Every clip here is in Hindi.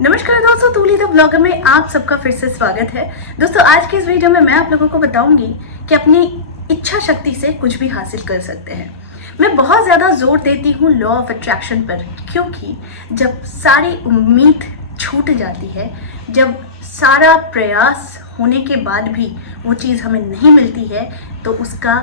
नमस्कार दोस्तों, तूली द ब्लॉगर में आप सबका फिर से स्वागत है। दोस्तों, आज की इस वीडियो में मैं आप लोगों को बताऊंगी कि अपनी इच्छा शक्ति से कुछ भी हासिल कर सकते हैं। मैं बहुत ज़्यादा जोर देती हूँ लॉ ऑफ अट्रैक्शन पर, क्योंकि जब सारी उम्मीद छूट जाती है, जब सारा प्रयास होने के बाद भी वो चीज़ हमें नहीं मिलती है, तो उसका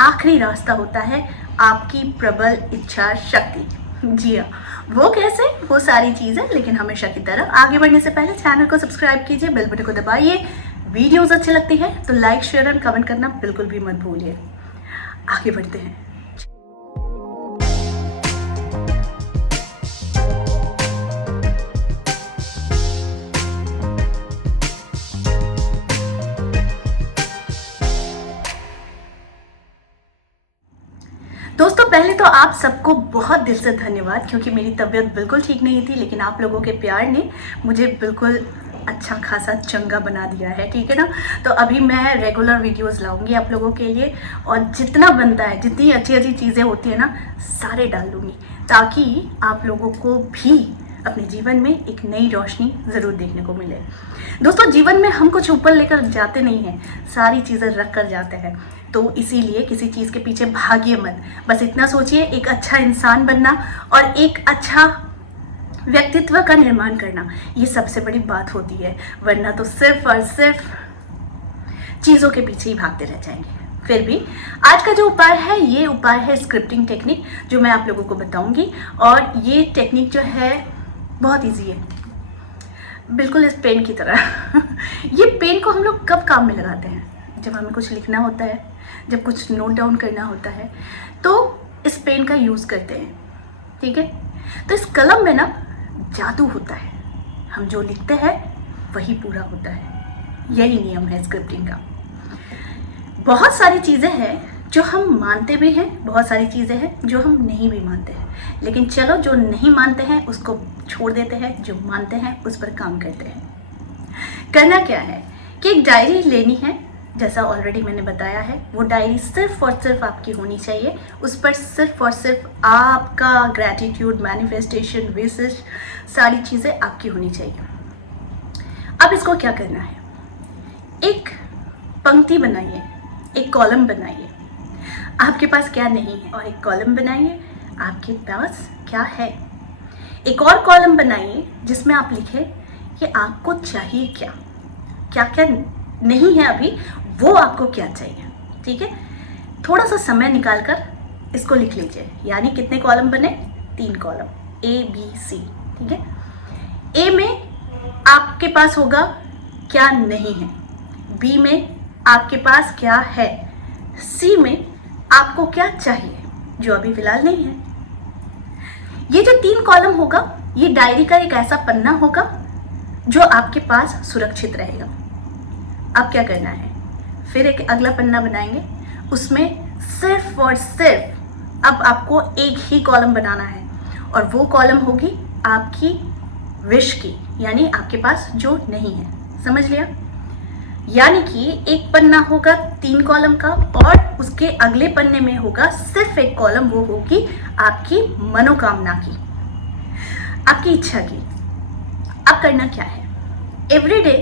आखिरी रास्ता होता है आपकी प्रबल इच्छा शक्ति। जी हाँ, वो कैसे, वो सारी चीज़ें, लेकिन हमेशा की तरह आगे बढ़ने से पहले चैनल को सब्सक्राइब कीजिए, बेल बटन को दबाइए। वीडियोस अच्छी लगती है तो लाइक, शेयर एंड कमेंट करना बिल्कुल भी मत भूलिए। आगे बढ़ते हैं। दोस्तों, पहले तो आप सबको बहुत दिल से धन्यवाद, क्योंकि मेरी तबीयत बिल्कुल ठीक नहीं थी, लेकिन आप लोगों के प्यार ने मुझे बिल्कुल अच्छा खासा चंगा बना दिया है। ठीक है ना। तो अभी मैं रेगुलर वीडियोस लाऊंगी आप लोगों के लिए, और जितना बनता है, जितनी अच्छी अच्छी चीज़ें होती है ना, सारे डाल दूँगी, ताकि आप लोगों को भी अपने जीवन में एक नई रोशनी ज़रूर देखने को मिले। दोस्तों, जीवन में हम कुछ ऊपर लेकर जाते नहीं हैं, सारी चीज़ें रख कर जाते हैं। तो इसीलिए किसी चीज़ के पीछे भागिए मत, बस इतना सोचिए एक अच्छा इंसान बनना और एक अच्छा व्यक्तित्व का निर्माण करना, ये सबसे बड़ी बात होती है। वरना तो सिर्फ और सिर्फ चीज़ों के पीछे ही भागते रह जाएंगे। फिर भी आज का जो उपाय है, ये उपाय है स्क्रिप्टिंग टेक्निक, जो मैं आप लोगों को बताऊंगी। और ये टेक्निक जो है बहुत इजी है, बिल्कुल इस पेन की तरह। ये पेन को हम लोग कब काम में लगाते हैं? जब हमें कुछ लिखना होता है, जब कुछ नोट डाउन करना होता है, तो इस पेन का यूज़ करते हैं। ठीक है। तो इस कलम में ना जादू होता है, हम जो लिखते हैं वही पूरा होता है। यही नियम है स्क्रिप्टिंग का। बहुत सारी चीज़ें हैं जो हम मानते भी हैं, बहुत सारी चीज़ें हैं जो हम नहीं भी मानते हैं, लेकिन चलो, जो नहीं मानते हैं उसको छोड़ देते हैं, जो मानते हैं उस पर काम करते हैं। करना क्या है कि एक डायरी लेनी है, जैसा ऑलरेडी मैंने बताया है। वो डायरी सिर्फ और सिर्फ आपकी होनी चाहिए, उस पर सिर्फ और सिर्फ आपका ग्रैटिट्यूड, मैनिफेस्टेशन, विशेष सारी चीज़ें आपकी होनी चाहिए। अब इसको क्या करना है, एक पंक्ति बनाइए, एक कॉलम बनाइए। आपके पास क्या नहीं है, और एक कॉलम बनाइए आपके पास क्या है। एक और कॉलम बनाइए जिसमें आप लिखें कि आपको चाहिए क्या, क्या क्या नहीं है अभी, वो आपको क्या चाहिए। ठीक है। थोड़ा सा समय निकाल कर इसको लिख लीजिए। यानी कितने कॉलम बने? 3 कॉलम, ABC। ठीक है। ए में आपके पास होगा क्या नहीं है, बी में आपके पास क्या है, सी में आपको क्या चाहिए जो अभी फिलहाल नहीं है। ये जो 3 कॉलम होगा, ये डायरी का एक ऐसा पन्ना होगा जो आपके पास सुरक्षित रहेगा। अब क्या करना है, फिर एक अगला पन्ना बनाएंगे, उसमें सिर्फ और सिर्फ अब आपको एक ही कॉलम बनाना है, और वो कॉलम होगी आपकी विश की, यानी आपके पास जो नहीं है। समझ लिया? यानी कि एक पन्ना होगा 3 कॉलम का, और उसके अगले पन्ने में होगा सिर्फ एक कॉलम, वो होगी आपकी मनोकामना की, आपकी इच्छा की। अब करना क्या है, एवरीडे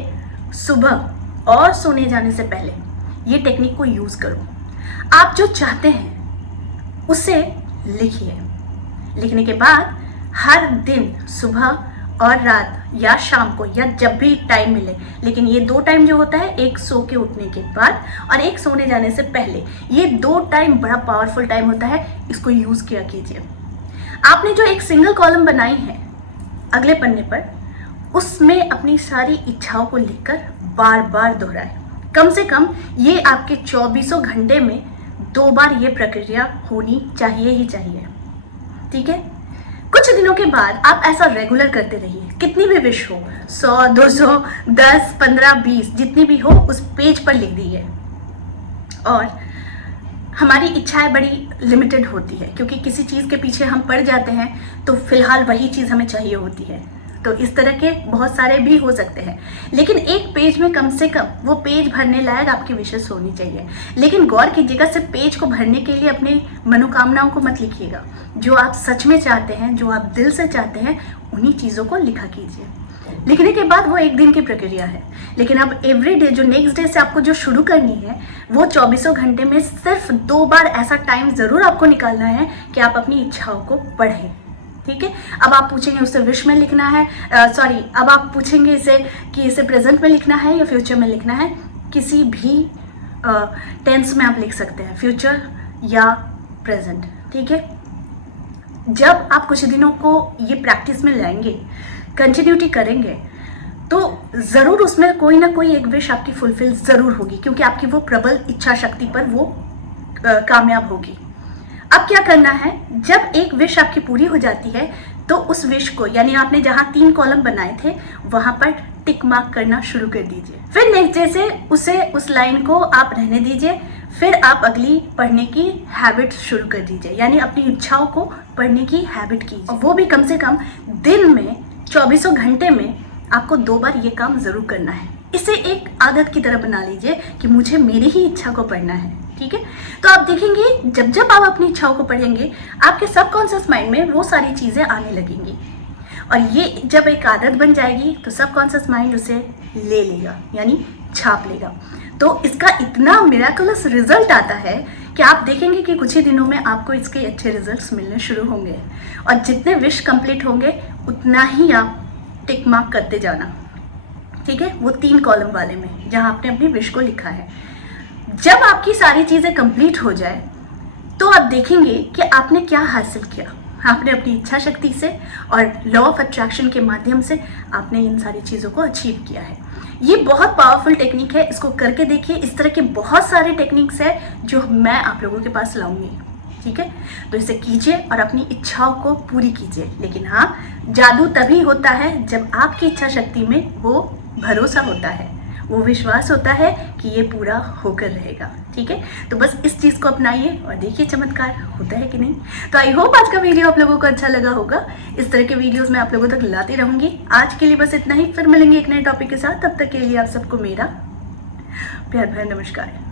सुबह और सोने जाने से पहले ये टेक्निक को यूज़ करो। आप जो चाहते हैं उसे लिखिए। लिखने के बाद हर दिन सुबह और रात, या शाम को, या जब भी टाइम मिले, लेकिन ये 2 टाइम जो होता है, एक सो के उठने के बाद और एक सोने जाने से पहले, ये 2 टाइम बड़ा पावरफुल टाइम होता है, इसको यूज़ किया कीजिए। आपने जो एक सिंगल कॉलम बनाई है अगले पन्ने पर, उसमें अपनी सारी इच्छाओं को लिखकर बार बार दोहराएं। कम से कम ये आपके 24 घंटे में 2 बार ये प्रक्रिया होनी चाहिए ही चाहिए। ठीक है। कुछ दिनों के बाद आप ऐसा रेगुलर करते रहिए। कितनी भी विश हो, 100, 200, 10, 15, 20, जितनी भी हो, उस पेज पर लिख दीजिए। और हमारी इच्छाएं बड़ी लिमिटेड होती है, क्योंकि किसी चीज़ के पीछे हम पड़ जाते हैं तो फिलहाल वही चीज़ हमें चाहिए होती है। तो इस तरह के बहुत सारे भी हो सकते हैं, लेकिन एक पेज में कम से कम वो पेज भरने लायक आपकी विशेष होनी चाहिए। लेकिन गौर कीजिएगा, सिर्फ पेज को भरने के लिए अपनी मनोकामनाओं को मत लिखिएगा। जो आप सच में चाहते हैं, जो आप दिल से चाहते हैं, उन्हीं चीज़ों को लिखा कीजिए। लिखने के बाद वो एक दिन की प्रक्रिया है, लेकिन अब एवरी डे जो नेक्स्ट डे से आपको जो शुरू करनी है वो 24 घंटे में सिर्फ 2 बार ऐसा टाइम ज़रूर आपको निकालना है कि आप अपनी इच्छाओं को पढ़ें। ठीक है, अब आप पूछेंगे उसे विश में लिखना है, अब आप पूछेंगे इसे कि इसे प्रेजेंट में लिखना है या फ्यूचर में लिखना है। किसी भी टेंस में आप लिख सकते हैं, फ्यूचर या प्रेजेंट। ठीक है, जब आप कुछ दिनों को ये प्रैक्टिस में लाएंगे, कंटिन्यूटी करेंगे, तो ज़रूर उसमें कोई ना कोई एक विश आपकी फुलफिल ज़रूर होगी, क्योंकि आपकी वो प्रबल इच्छा शक्ति पर वो कामयाब होगी। अब क्या करना है, जब एक विश आपकी पूरी हो जाती है तो उस विश को, यानी आपने जहाँ 3 कॉलम बनाए थे वहाँ पर टिक मार्क करना शुरू कर दीजिए। फिर नेक्स्ट डे से उस लाइन को आप रहने दीजिए, फिर आप अगली पढ़ने की हैबिट शुरू कर दीजिए, यानी अपनी इच्छाओं को पढ़ने की हैबिट कीजिए, और वो भी कम से कम दिन में 24 घंटे में आपको 2 बार ये काम ज़रूर करना है। इसे एक आदत की तरह बना लीजिए कि मुझे मेरी ही इच्छा को पढ़ना है। ठीक है, तो आप देखेंगे जब जब आप अपनी इच्छाओं को पढ़ेंगे आपके सबकॉन्शियस माइंड में वो सारी चीज़ें आने लगेंगी, और ये जब एक आदत बन जाएगी तो सबकॉन्शियस माइंड उसे ले लेगा, यानी छाप लेगा। तो इसका इतना मिराकुलस रिजल्ट आता है कि आप देखेंगे कि कुछ ही दिनों में आपको इसके अच्छे रिजल्ट्स मिलने शुरू होंगे, और जितने विश कंप्लीट होंगे उतना ही आप टिक मार्क करते जाना। ठीक है, वो 3 कॉलम वाले में जहाँ आपने अपनी विश को लिखा है। जब आपकी सारी चीज़ें कंप्लीट हो जाए तो आप देखेंगे कि आपने क्या हासिल किया। आपने अपनी इच्छा शक्ति से और लॉ ऑफ अट्रैक्शन के माध्यम से आपने इन सारी चीज़ों को अचीव किया है। ये बहुत पावरफुल टेक्निक है, इसको करके देखिए। इस तरह के बहुत सारे टेक्निक्स हैं जो मैं आप लोगों के पास लाऊंगी। ठीक है, तो इसे कीजिए और अपनी इच्छाओं को पूरी कीजिए। लेकिन हाँ, जादू तभी होता है जब आपकी इच्छा शक्ति में वो भरोसा होता है, वो विश्वास होता है कि ये पूरा होकर रहेगा। ठीक है, तो बस इस चीज़ को अपनाइए और देखिए चमत्कार होता है कि नहीं। तो आई होप आज का वीडियो आप लोगों को अच्छा लगा होगा। इस तरह के वीडियोस मैं आप लोगों तक लाती रहूँगी। आज के लिए बस इतना ही, फिर मिलेंगे एक नए टॉपिक के साथ। तब तक के लिए आप सबको मेरा प्यार भरा नमस्कार।